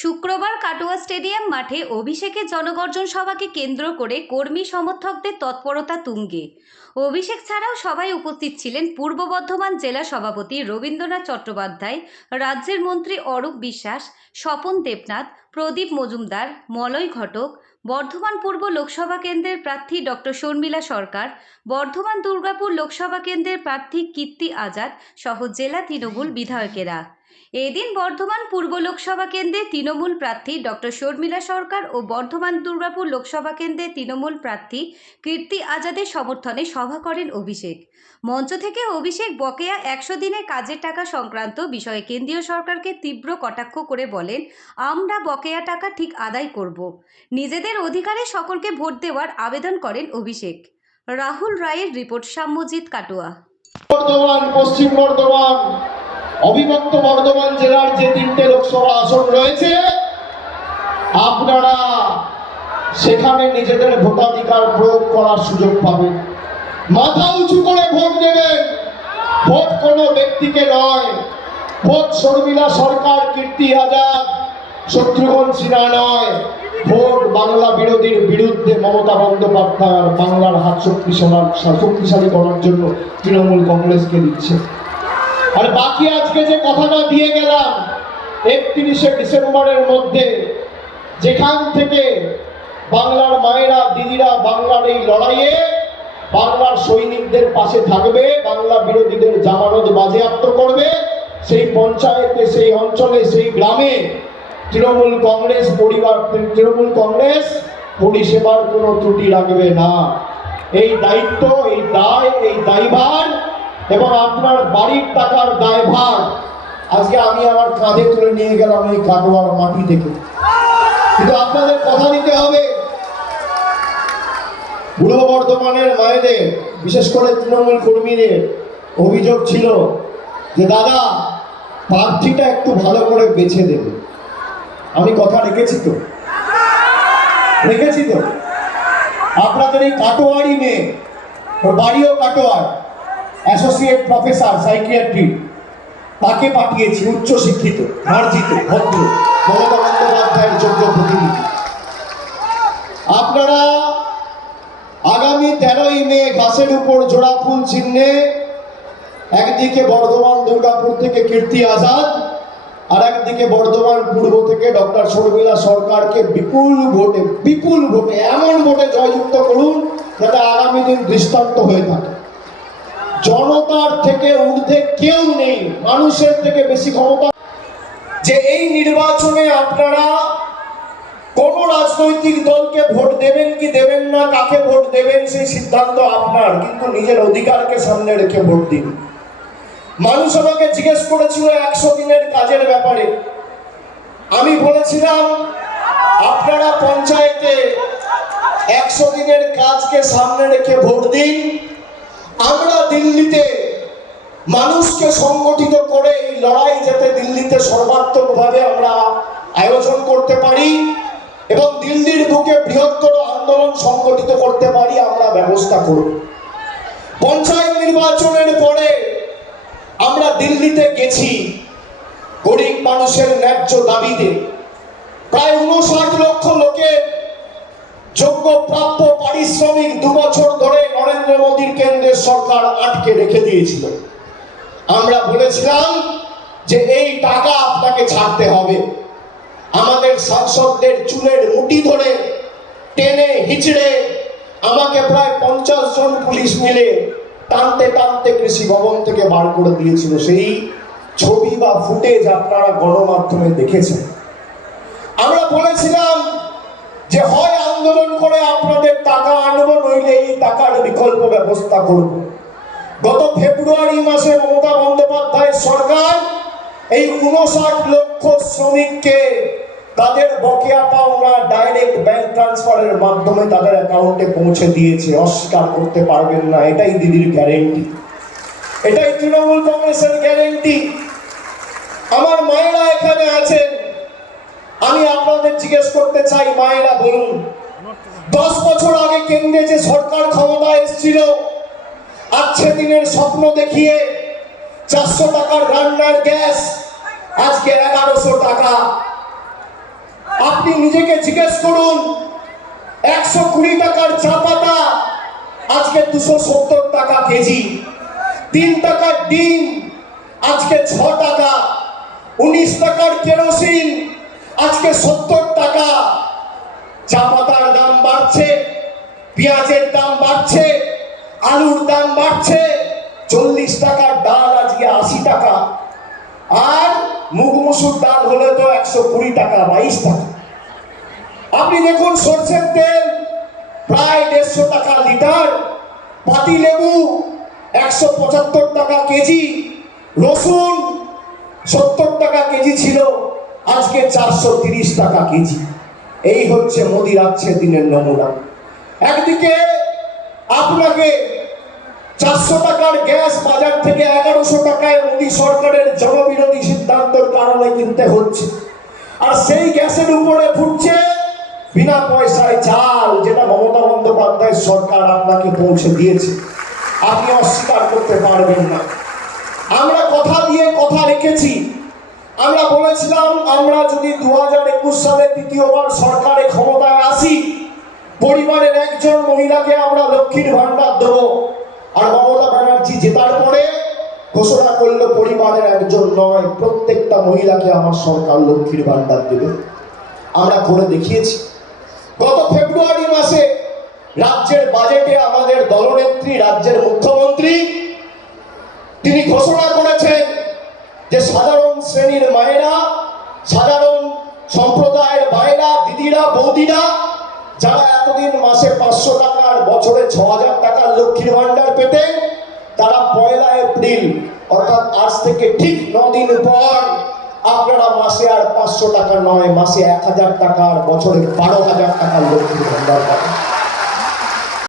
শুক্রবার কাটোয়া স্টেডিয়াম মাঠে অভিষেকের জনগর্জন সভাকে কেন্দ্র করে কর্মী সমর্থকদের তৎপরতা তুঙ্গে। অভিষেক ছাড়াও সভায় উপস্থিত ছিলেন পূর্ব বর্ধমান জেলা সভাপতি রবীন্দ্রনাথ চট্টোপাধ্যায়, রাজ্যের মন্ত্রী অরূপ বিশ্বাস, স্বপন দেবনাথ, প্রদীপ মজুমদার, মলয় ঘটক, বর্ধমান পূর্ব লোকসভা কেন্দ্রের প্রার্থী ডক্টর শর্মিলা সরকার, বর্ধমান দুর্গাপুর লোকসভা কেন্দ্রের প্রার্থী কীর্তি আজাদ সহ জেলা তৃণমূল বিধায়কেরা। এদিন বর্ধমান পূর্ব লোকসভা কেন্দ্রে তৃণমূল প্রার্থী ডক্টর শর্মিলা সরকার ও বর্ধমান দুর্গাপুর লোকসভা কেন্দ্রে তৃণমূল প্রার্থী কীর্তি আজাদের সমর্থনে সভা করেন অভিষেক। মঞ্চ থেকে অভিষেক বকেয়া একশো দিনের কাজের টাকা সংক্রান্ত বিষয়ে কেন্দ্রীয় সরকারকে তীব্র কটাক্ষ করে বলেন, আমরা বকেয়া টাকা ঠিক আদায় করব। নিজেদের অধিকারে সকলকে ভোট দেওয়ার আবেদন করেন অভিষেক। রাহুল রায়ের রিপোর্ট, সাম্যজিৎ কাটোয়া। বর্ধমান, পশ্চিম বর্ধমান অবিভক্ত বর্ধমান জেলার যে তিনটে লোকসভা আসন রয়েছে, আপনারা সেখানে নিজেদের ভোটাধিকার প্রয়োগ করার সুযোগ পাবেন। মাথা উঁচু করে ভোট দেবেন। ভোট কোনো ব্যক্তিকে নয়। ভোট শর্মিলা সরকার, কীর্তি আজাদ, শত্রুঘ্ন সিনহা নয়। ভোট বাংলা বিরোধীর বিরুদ্ধে মমতা বন্দ্যোপাধ্যায় বাংলার হাত শক্তিশালী শক্তিশালী করার জন্য তৃণমূল কংগ্রেসকে দিচ্ছে। আর বাকি আজকে যে কথাটা দিয়ে গেলাম, একত্রিশে ডিসেম্বরের মধ্যে যেখান থেকে বাংলার মায়েরা, দিদিরা বাংলার এই লড়াইয়ে বাংলার সৈনিকদের পাশে থাকবে, বাংলা বিরোধীদের জামানত বাজেয়াপ্ত করবে, সেই পঞ্চায়েতে, সেই অঞ্চলে, সেই গ্রামে তৃণমূল কংগ্রেস পরিবার, তৃণমূল কংগ্রেস পরিষেবার কোনো ত্রুটি রাখবে না। এই দায়িত্ব, এই দায়, এই দায়ভার এবং আপনার বাড়ির টাকার দায়ভার আজকে আমি আমার কাঁধে তুলে নিয়ে গেলাম এই কাটোয়ার মাটি থেকে। কিন্তু আপনাদের কথা দিতে হবে। পূর্ব বর্ধমানের মায়েদের, বিশেষ করে তৃণমূল কর্মীদের অভিযোগ ছিল যে, দাদা, প্রার্থীটা একটু ভালো করে বেছে দেবে। আমি কথা রেখেছি তো? রেখেছি তো? আপনাদের এই কাটোয়ারি মেয়ে, ওর বাড়িও কাটোয়ার। অ্যাসোসিয়েট প্রফেসর সাইকিয়াট্রি তাকে পাঠিয়েছি উচ্চ শিক্ষিত, মার্জিত, ভদ্র, মমতা বন্দ্যোপাধ্যায়ের যোগ্য প্রতিনিধি। আপনারা আগামী তেরোই মে ঘাসের উপর জোড়া ফুল চিহ্নে একদিকে বর্ধমান, দুর্গাপুর থেকে কীর্তি আজাদ, আর একদিকে বর্ধমান পূর্ব থেকে ডক্টর শর্মিলা সরকারকে বিপুল ভোটে বিপুল ভোটে, এমন ভোটে জয়যুক্ত করুন যাতে আগামী দিন দৃষ্টান্ত হয়ে থাকে। জনতার থেকে ঊর্ধ্বে কেউ নেই, মানুষের থেকে বেশি ক্ষমতা। যে এই নির্বাচনে আপনারা কোন রাজনৈতিক দলকে ভোট দেবেন কি দেবেন না, কাকে ভোট দেবেন, সেই সিদ্ধান্ত আপনার, কিন্তু নিজের অধিকারকে সামনে রেখে ভোট দিন। মানুষ আমাকে জিজ্ঞেস করেছিল একশো দিনের কাজের ব্যাপারে। আমি বলেছিলাম, আপনারা পঞ্চায়েতে একশো দিনের কাজকে সামনে রেখে ভোট দিন আমরা দিল্লিতে মানুষকে সংগঠিত করে এই লড়াই যাতে দিল্লিতে সর্বাত্মকভাবে আমরা আয়োজন করতে পারি এবং দিল্লির বুকে বৃহত্তর আন্দোলন সংগঠিত করতে পারি, আমরা ব্যবস্থা করব। পঞ্চায়েত নির্বাচনের পরে আমরা দিল্লিতে গেছি গরিব মানুষের ন্যায্য দাবিতে। প্রায় উনষাট লক্ষ লোকের যোগ্য প্রাপ্য পারিশ্রমিক দু বছর ধরে নরেন্দ্র মোদীর কেন্দ্রের সরকার আটকে রেখে দিয়েছিল। আমরা বলেছিলাম যে এই টাকা আপনাকে ছাড়তে হবে। আমাদের সাংসদদের চুলের মুঠি ধরে, টেনে হিচড়ে আমাকে প্রায় পঞ্চাশ জন পুলিশ মিলে টানতে টানতে কৃষি ভবন থেকে বার করে দিয়েছিল। সেই ছবি বা ফুটেজ আপনারা গণমাধ্যমে দেখেছেন। আমরা বলেছিলাম যে হয় আন্দোলন করে আপনাদের টাকা আনব, নইলে এই টাকার বিকল্প ব্যবস্থা করব। গত ফেব্রুয়ারি মাসে মমতা বন্দ্যোপাধ্যায়ের সরকার এই উনষাট লক্ষ শ্রমিককে তাদের বকেয়া পাওনা ডাইরেক্ট ব্যাংক ট্রান্সফারের মাধ্যমে তাদের অ্যাকাউন্টে পৌঁছে দিয়েছে। অস্বীকার করতে পারবেন না, এটাই দিদির গ্যারেন্টি। এটাই তৃণমূল কংগ্রেসের গ্যারেন্টি। আমার মায়েরা এখানে আছেন। আমি আপনাদের জিজ্ঞেস করতে চাই, মায়েরা বলুন। দশ বছর আগে কেন্দ্রে যে সরকার ক্ষমতা এসেছিল, আজকে দিনের স্বপ্ন দেখিয়ে চারশো টাকার রান্নার গ্যাস আজকে এগারোশো টাকা। আপনি নিজেকে জিজ্ঞেস করুন, একশো কুড়ি টাকার চা পাতা আজকে দুশো সত্তর টাকা কেজি। তিন টাকার ডিম আজকে ছ টাকা। উনিশ টাকার কেরোসিন আজকে সত্তর টাকা। চা পাতার দাম বাড়ছে, পেঁয়াজের দাম বাড়ছে, আলুর দাম বাড়ছে, চল্লিশ টাকার ডাল আজকে আশি টাকা, আর মুগ মুসুর ডাল হলে তো একশো কুড়ি টাকা, বাইশ টাকা। আপনি দেখুন সর্ষের তেল, প্রায় দেড়শো টাকা লিটার, পাতি লেবু একশো পঁচাত্তর টাকা কেজি, রসুন সত্তর টাকা কেজি ছিল, আজকে চারশো তিরিশ টাকা কেজি। এই হচ্ছে মোদি রাজ্যের দিনের নমুনা। একদিকে আপনাকে চারশো টাকার গ্যাস বাজার থেকে এগারোশো টাকায় মোদী সরকারের জনবিরোধী সিদ্ধান্তের কারণে কিনতে হচ্ছে। আর সেই গ্যাসের উপরে ফুটছে বিনা পয়সায় চাল, যেটা মমতা বন্দ্যোপাধ্যায় সরকার আপনাকে পৌঁছে দিয়েছে। আপনি অস্বীকার করতে পারবেন না। আমরা কথা দিয়ে কথা রেখেছি আমরা বলেছিলাম, আমরা যদি দু হাজার একুশ সালে দ্বিতীয়বার সরকারে ক্ষমতায় আসি, পরিবারের একজন মহিলাকে আমরা লক্ষ্মীর ভান্ডার দেবো। আর মমতা ব্যানার্জি জেতার পরে ঘোষণা করল, পরিবারের একজন নয়, প্রত্যেকটা মহিলাকে আমার সরকার লক্ষ্মীর ভান্ডার দেবে। আমরা করে দেখিয়েছি। গত ফেব্রুয়ারি মাসে রাজ্যের বাজেটে আমাদের দলনেত্রী, রাজ্যের মুখ্যমন্ত্রী, তিনি ঘোষণা করেছেন যে সাধারণ শ্রেণির মায়েরা, সাধারণ সম্প্রদায়ের মায়েরা দিদিরা, বৌদিরা, যারা এতদিন মাসে পাঁচশো টাকার, বছরে ছ হাজার টাকার লক্ষ্মীর ভান্ডার পেতেন তারা পয়লা এপ্রিল, অর্থাৎ আজ থেকে ঠিক দিন পর, আপনারা মাসে আর পাঁচশো টাকা নয়, মাসে এক হাজার টাকার, বছরে বারো হাজার টাকার লক্ষ্মীর ভান্ডার পাবেন।